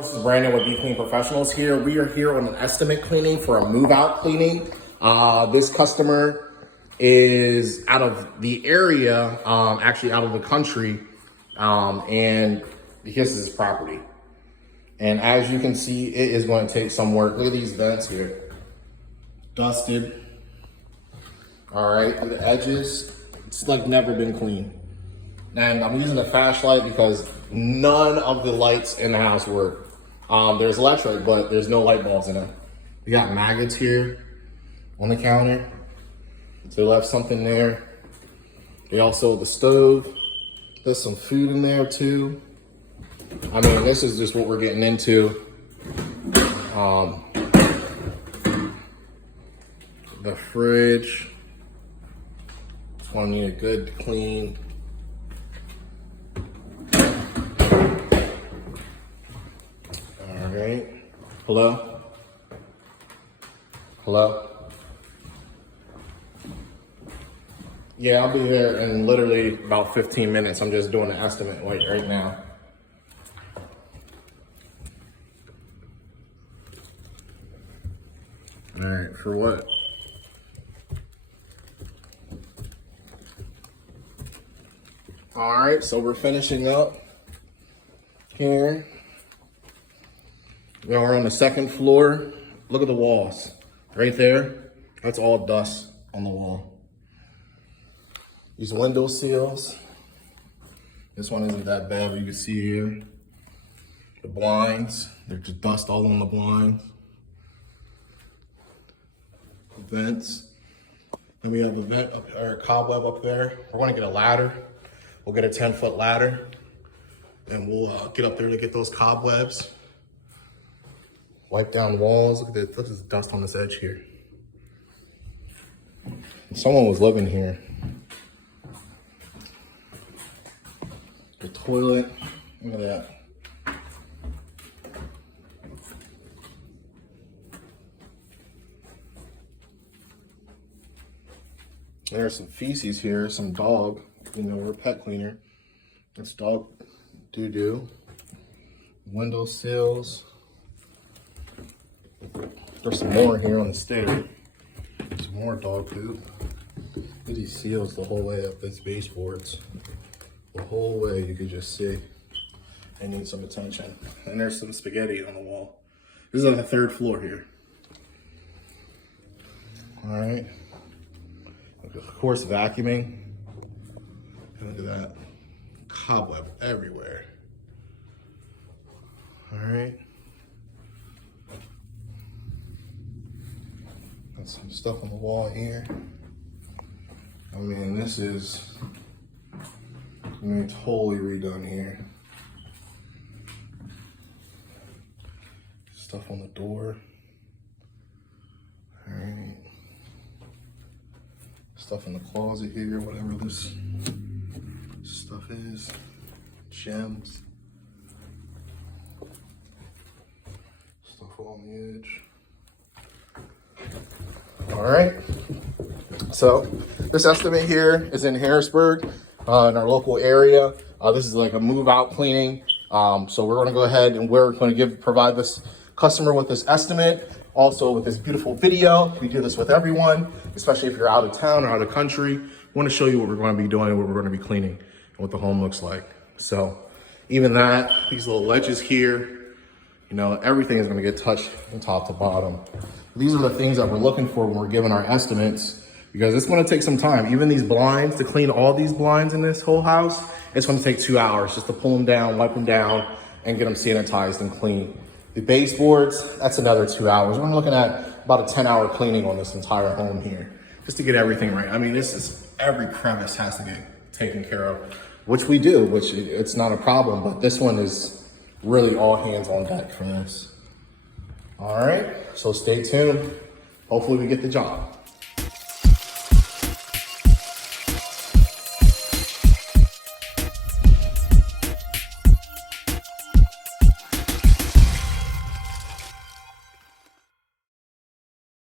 This is Brandon with Be Clean Professionals here. We are here on an estimate cleaning for a move out cleaning. This customer is out of the area, actually out of the country, and this is his property. And as you can see, it is going to take some work. Look at these vents here. Dusted. All right, the edges, it's like never been cleaned. And I'm using a flashlight because none of the lights in the house work. There's electric, but there's no light bulbs in them. We got maggots here on the counter. So they left something there. They also, the stove, there's some food in there too. I mean, this is just what we're getting into. The fridge, it's gonna need a good clean. All right, hello? Hello? Yeah, I'll be there in literally about 15 minutes. I'm just doing an estimate right now. All right, for what? All right, so we're finishing up here. We're on the second floor. Look at the walls right there. That's all dust on the wall. These window sills. This one isn't that bad, but you can see here. The blinds, there's just dust all on the blinds. The vents. Then we have a vent up, or a cobweb up there. We're gonna get a ladder. We'll get a 10-foot ladder and we'll get up there to get those cobwebs. Wipe down walls. Look at this, look at this dust on this edge here. Someone was living here. The toilet, look at that. There's some feces here, some dog. You know, we're a pet cleaner. It's dog doo-doo. Window sills. There's some more here on the stairs. Some more dog poop. Look at these seals the whole way up these baseboards. The whole way you could just see. They need some attention. And there's some spaghetti on the wall. This is on the third floor here. All right. Of course, vacuuming. Look at that. Cobweb everywhere. All right. Got some stuff on the wall here. I mean, this is, totally redone here. Stuff on the door. All right. Stuff in the closet here, whatever this stuff is. Gems. Stuff on the edge. All right. So this estimate here is in Harrisburg, in our local area. This is like a move out cleaning. So we're gonna go ahead and we're gonna provide this customer with this estimate. Also with this beautiful video. We do this with everyone, especially if you're out of town or out of the country. We want to show you what we're going to be doing, what we're going to be cleaning, and what the home looks like. So even that, these little ledges here, everything is going to get touched from top to bottom. These are the things that we're looking for when we're giving our estimates, because it's going to take some time. Even these blinds, to clean all these blinds in this whole house, it's going to take 2 hours just to pull them down, wipe them down, and get them sanitized and clean. The baseboards, that's another 2 hours. We're looking at about a 10-hour cleaning on this entire home here, just to get everything right. I mean, every crevice has to get taken care of, which we do, which it's not a problem, but this one is really all hands on deck for this. All right, so stay tuned. Hopefully we get the job.